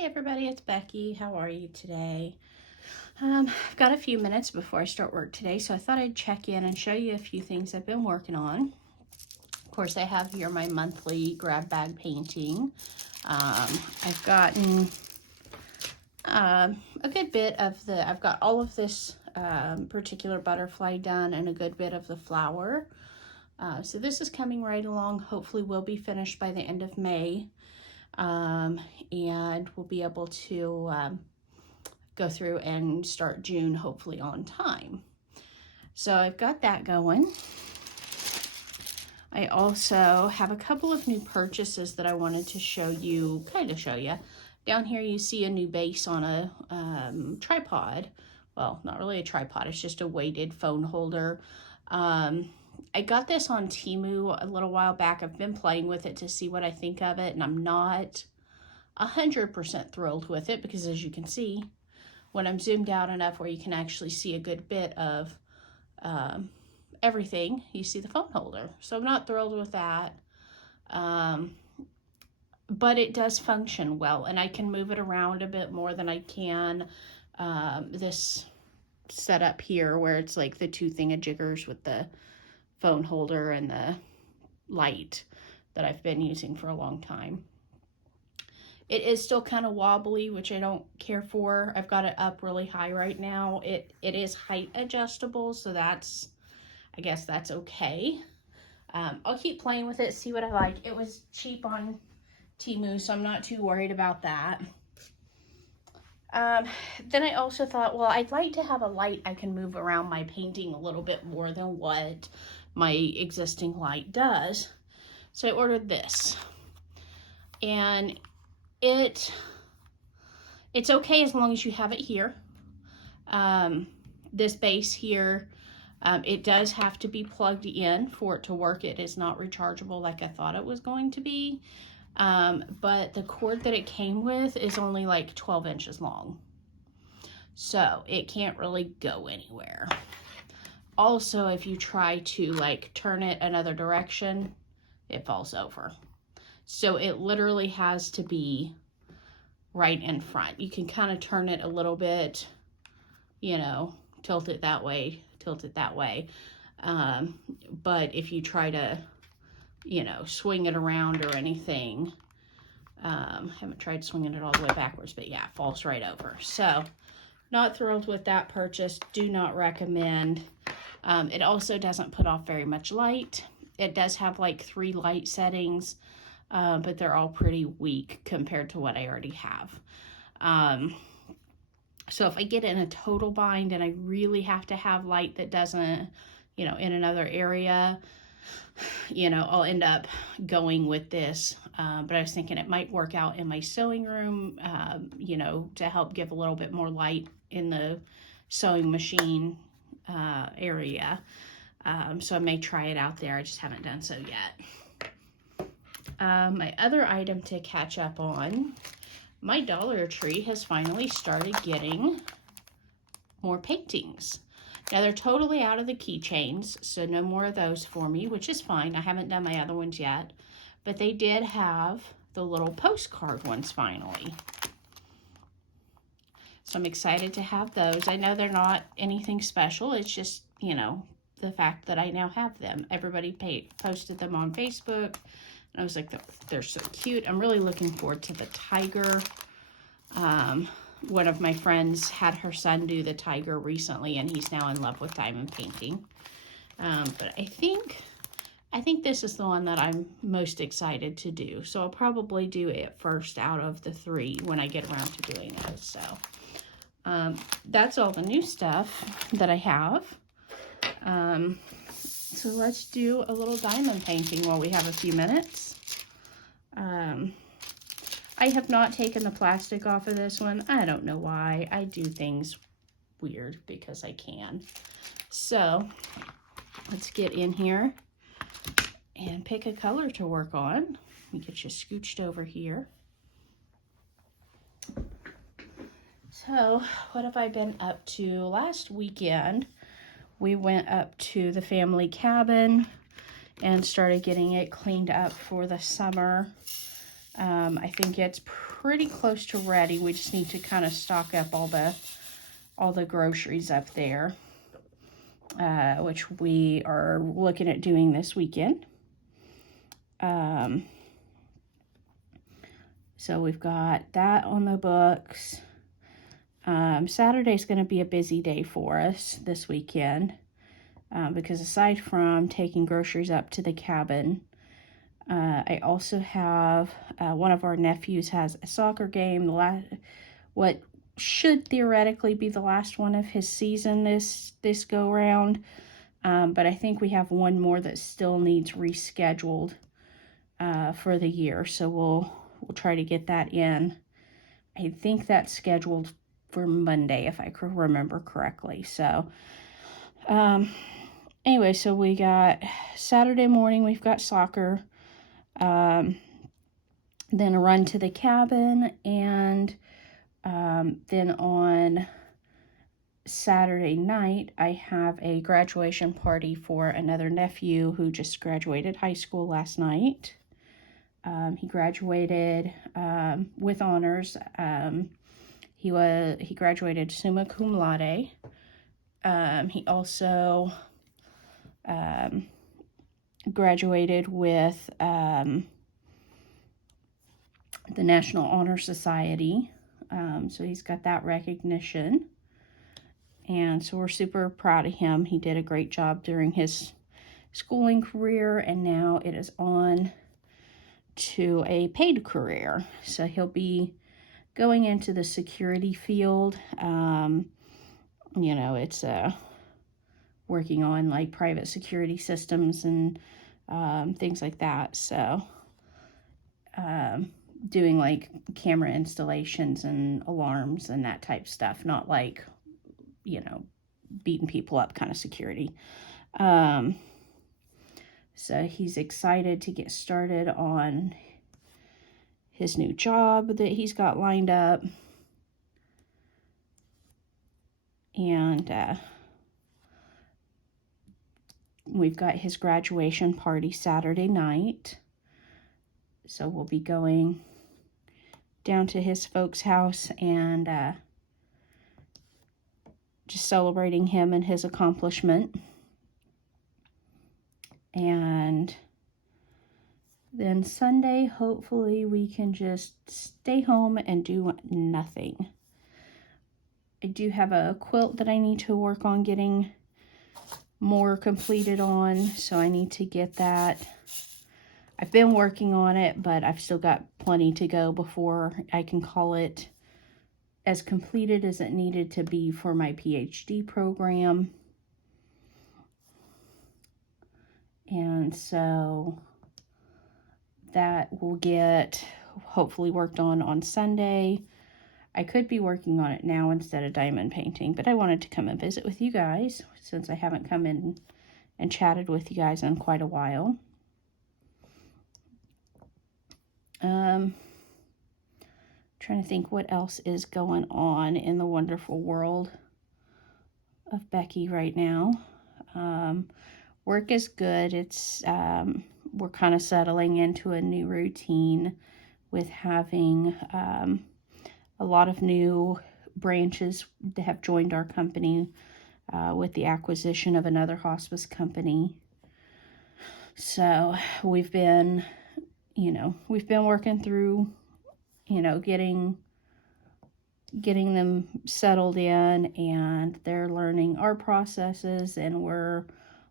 Hey everybody, it's Becky. How are you today? I've got a few minutes before I start work today, so I thought I'd check in and show you a few things I've been working on. Of course, I have here my monthly grab bag painting. I've gotten a good bit of I've got all of this particular butterfly done and a good bit of the flower. So this is coming right along. Hopefully we'll be finished by the end of May. And we'll be able to go through and start June hopefully on time. So I've got that going. I also have a couple of new purchases that I wanted to show you. Down here you see a new base on a tripod. Well, not really a tripod, it's just a weighted phone holder. I got this on Temu a little while back. I've been playing with it to see what I think of it, and I'm not 100% thrilled with it because, as you can see, when I'm zoomed out enough where you can actually see a good bit of everything, you see the phone holder. So I'm not thrilled with that, but it does function well, and I can move it around a bit more than I can this setup here where it's like the two thingajiggers with the phone holder and the light that I've been using for a long time. It is still kind of wobbly, which I don't care for. I've got it up really high right now. It is height adjustable, so I guess that's okay. I'll keep playing with it, see what I like. It was cheap on Temu, so I'm not too worried about that. Then I also thought, well, I'd like to have a light I can move around my painting a little bit more than what my existing light does. So I ordered this, and it's okay as long as you have it here. This base here, it does have to be plugged in for it to work. It is not rechargeable like I thought it was going to be. But the cord that it came with is only like 12 inches long. So it can't really go anywhere. Also, if you try to like turn it another direction, it falls over. So it literally has to be right in front. You can kind of turn it a little bit, you know, tilt it that way, tilt it that way. But if you try to, you know, swing it around or anything, haven't tried swinging it all the way backwards, but yeah, it falls right over. So not thrilled with that purchase. Do not recommend. It also doesn't put off very much light. It does have like 3 light settings, but they're all pretty weak compared to what I already have. So if I get in a total bind and I really have to have light that doesn't, you know, in another area, you know, I'll end up going with this. But I was thinking it might work out in my sewing room, you know, to help give a little bit more light in the sewing machine area. So I may try it out there. I just haven't done so yet. My other item to catch up on, my Dollar Tree has finally started getting more paintings. Now they're totally out of the keychains, so no more of those for me, which is fine. I haven't done my other ones yet, but they did have the little postcard ones finally. So I'm excited to have those. I know they're not anything special. It's just, you know, the fact that I now have them. Everybody posted them on Facebook, and I was like, they're so cute. I'm really looking forward to the tiger. One of my friends had her son do the tiger recently, and he's now in love with diamond painting. But I think this is the one that I'm most excited to do. So I'll probably do it first out of the 3 when I get around to doing it. So that's all the new stuff that I have. So let's do a little diamond painting while we have a few minutes. I have not taken the plastic off of this one. I don't know why. I do things weird because I can. So let's get in here and pick a color to work on. Let me get you scooched over here. So what have I been up to? Last weekend, we went up to the family cabin and started getting it cleaned up for the summer. I think it's pretty close to ready. We just need to kind of stock up all the groceries up there, which we are looking at doing this weekend. So we've got that on the books. Saturday's going to be a busy day for us this weekend, because aside from taking groceries up to the cabin, I also have one of our nephews has a soccer game. What should theoretically be the last one of his season this go round, but I think we have one more that still needs rescheduled for the year, so we'll try to get that in. I think that's scheduled for Monday, if I remember correctly. So, anyway, so we got Saturday morning, we've got soccer, then a run to the cabin, and then on Saturday night, I have a graduation party for another nephew who just graduated high school last night. He graduated with honors. He graduated summa cum laude. He also graduated with the National Honor Society. So he's got that recognition. And so we're super proud of him. He did a great job during his schooling career, and now it is on to a paid career. So he'll be going into the security field. It's working on like private security systems and things like that. So doing like camera installations and alarms and that type stuff, not like, beating people up kind of security. So he's excited to get started on his new job that he's got lined up. And we've got his graduation party Saturday night. So we'll be going down to his folks' house and just celebrating him and his accomplishment. And then Sunday, hopefully we can just stay home and do nothing. I do have a quilt that I need to work on getting more completed on, so I need to get that. I've been working on it, but I've still got plenty to go before I can call it as completed as it needed to be for my PhD program. And so that will get hopefully worked on Sunday. I could be working on it now instead of diamond painting, but I wanted to come and visit with you guys since I haven't come in and chatted with you guys in quite a while. Trying to think what else is going on in the wonderful world of Becky right now. Work is good. It's we're kind of settling into a new routine with having a lot of new branches that have joined our company with the acquisition of another hospice company. So we've been working through, getting them settled in, and they're learning our processes, and we're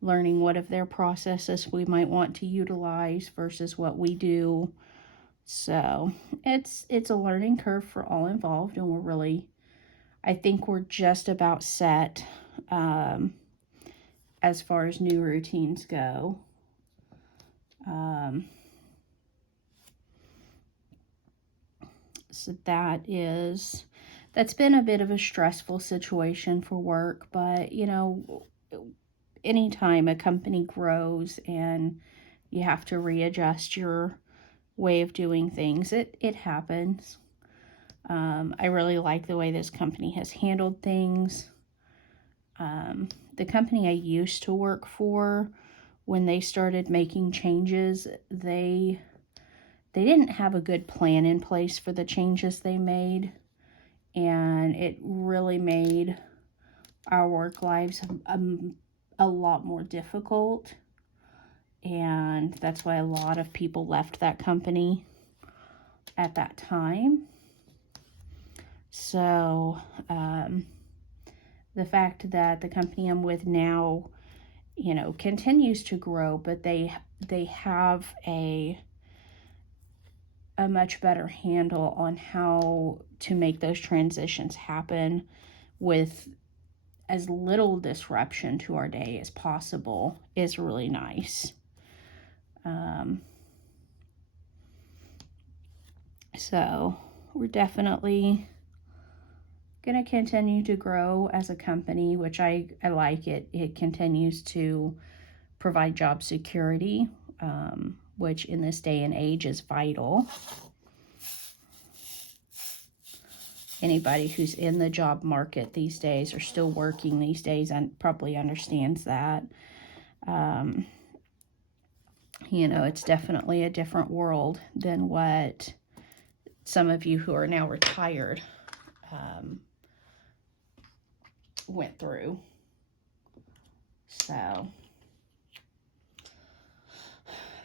learning what of their processes we might want to utilize versus what we do. So it's a learning curve for all involved, and I think we're just about set as far as new routines go. So that's been a bit of a stressful situation for work, but anytime a company grows and you have to readjust your way of doing things, it happens. I really like the way this company has handled things. The company I used to work for, when they started making changes, they they didn't have a good plan in place for the changes they made, and it really made our work lives a lot more difficult, and that's why a lot of people left that company at that time. So the fact that the company I'm with now, you know, continues to grow, but they have a much better handle on how to make those transitions happen with as little disruption to our day as possible is really nice. So we're definitely going to continue to grow as a company, which I like it. It continues to provide job security, which in this day and age is vital. Anybody who's in the job market these days or still working these days probably understands that. You know, it's definitely a different world than what some of you who are now retired went through. So,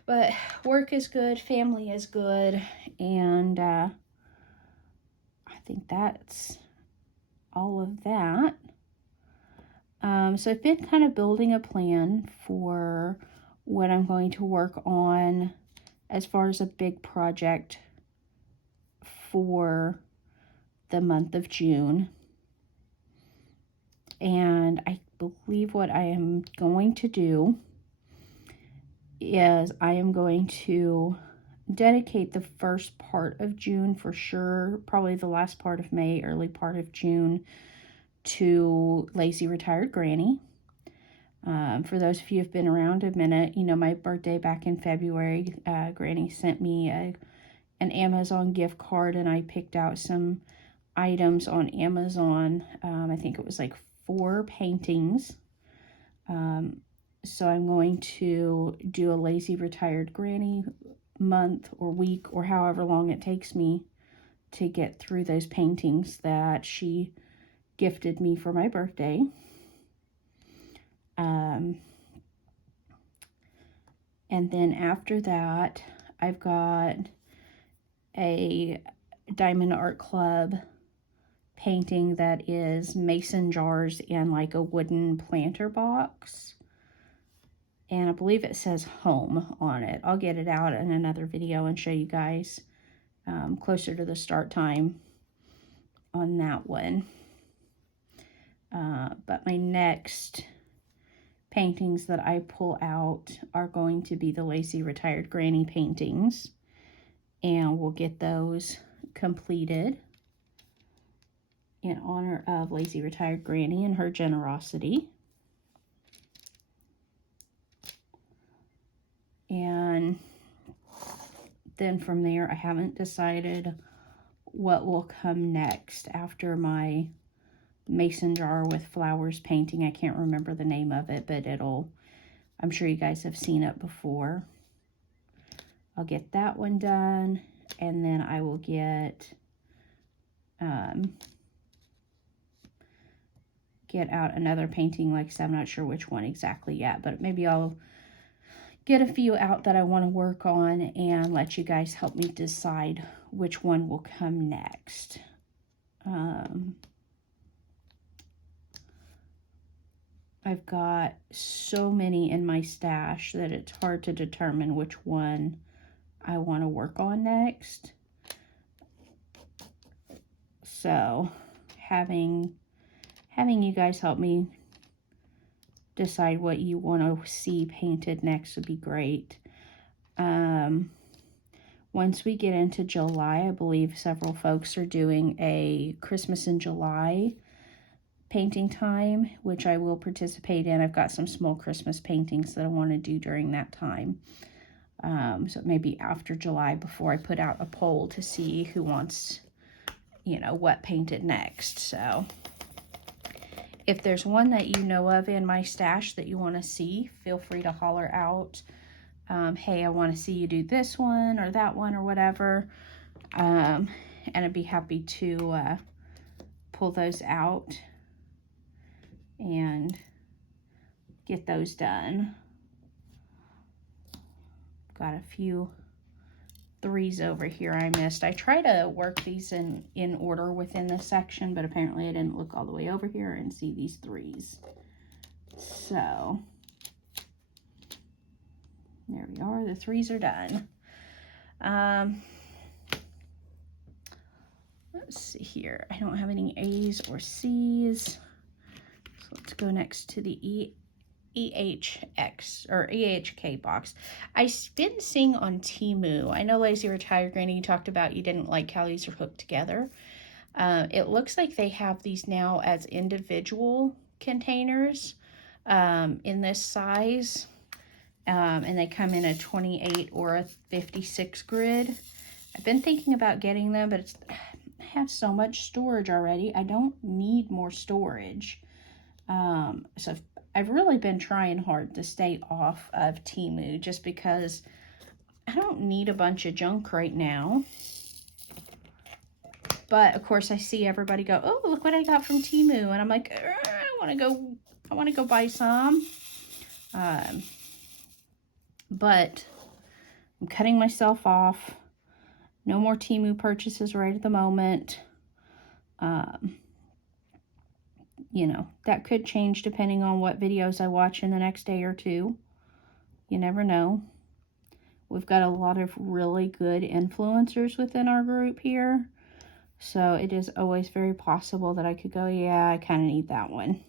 but work is good, family is good, and I think that's all of that. So I've been kind of building a plan for what I'm going to work on as far as a big project for the month of June. And I believe what I am going to do is I am going to dedicate the first part of June for sure, probably the last part of May, early part of June, to Lazy Retired Granny. For those of you who've been around a minute, you know, my birthday back in February, Granny sent me an Amazon gift card, and I picked out some items on Amazon. I think it was like 4 paintings. So I'm going to do a Lazy Retired Granny month or week or however long it takes me to get through those paintings that she gifted me for my birthday. And then after that, I've got a Diamond Art Club painting that is mason jars and like a wooden planter box. And I believe it says home on it. I'll get it out in another video and show you guys closer to the start time on that one. But my next paintings that I pull out are going to be the Lazy Retired Granny paintings. And we'll get those completed in honor of Lazy Retired Granny and her generosity. And then from there, I haven't decided what will come next after my mason jar with flowers painting. I can't remember the name of it, but I'm sure you guys have seen it before. I'll get that one done, and then I will get out another painting. Like I said, I'm not sure which one exactly yet, but maybe I'll get a few out that I want to work on and let you guys help me decide which one will come next. I've got so many in my stash that it's hard to determine which one I want to work on next. So having you guys help me decide what you want to see painted next would be great. Once we get into July, I believe several folks are doing a Christmas in July painting time, which I will participate in. I've got some small Christmas paintings that I want to do during that time. So maybe after July, before I put out a poll to see who wants, you know, what painted next. So if there's one that you know of in my stash that you want to see, feel free to holler out hey, I want to see you do this one or that one or whatever. And I'd be happy to pull those out and get those done. Got a few 3s over here I missed. I try to work these in order within this section, but apparently I didn't look all the way over here and see these 3s. So there we are. The 3s are done. Let's see here. I don't have any A's or C's. So let's go next to the EHX or EHK box. I've been seeing on Temu. I know Lazy Retired Granny, you talked about you didn't like how these are hooked together. It looks like they have these now as individual containers in this size. And they come in a 28 or a 56 grid. I've been thinking about getting them, but I have so much storage already. I don't need more storage. So I've really been trying hard to stay off of Temu just because I don't need a bunch of junk right now. But of course I see everybody go, oh, look what I got from Temu. And I'm like, I want to go buy some. But I'm cutting myself off. No more Temu purchases right at the moment. You know, that could change depending on what videos I watch in the next day or two. You never know. We've got a lot of really good influencers within our group here. So it is always very possible that I could go, yeah, I kind of need that one.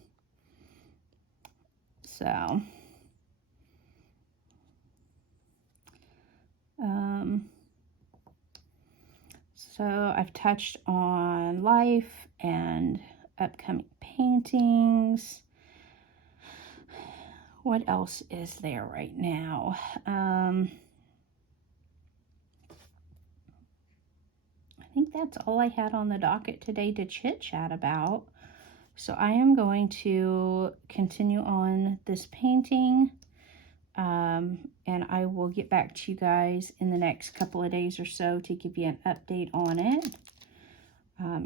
So, I've touched on life and upcoming paintings. What else is there right now? I think that's all I had on the docket today to chit chat about. So I am going to continue on this painting, and I will get back to you guys in the next couple of days or so to give you an update on it.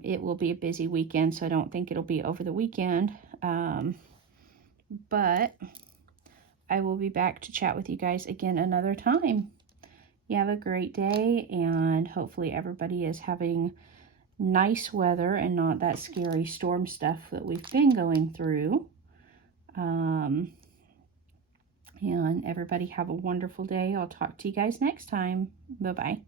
It will be a busy weekend, so I don't think it'll be over the weekend, but I will be back to chat with you guys again another time. You have a great day, and hopefully everybody is having nice weather and not that scary storm stuff that we've been going through. And everybody have a wonderful day. I'll talk to you guys next time. Bye-bye.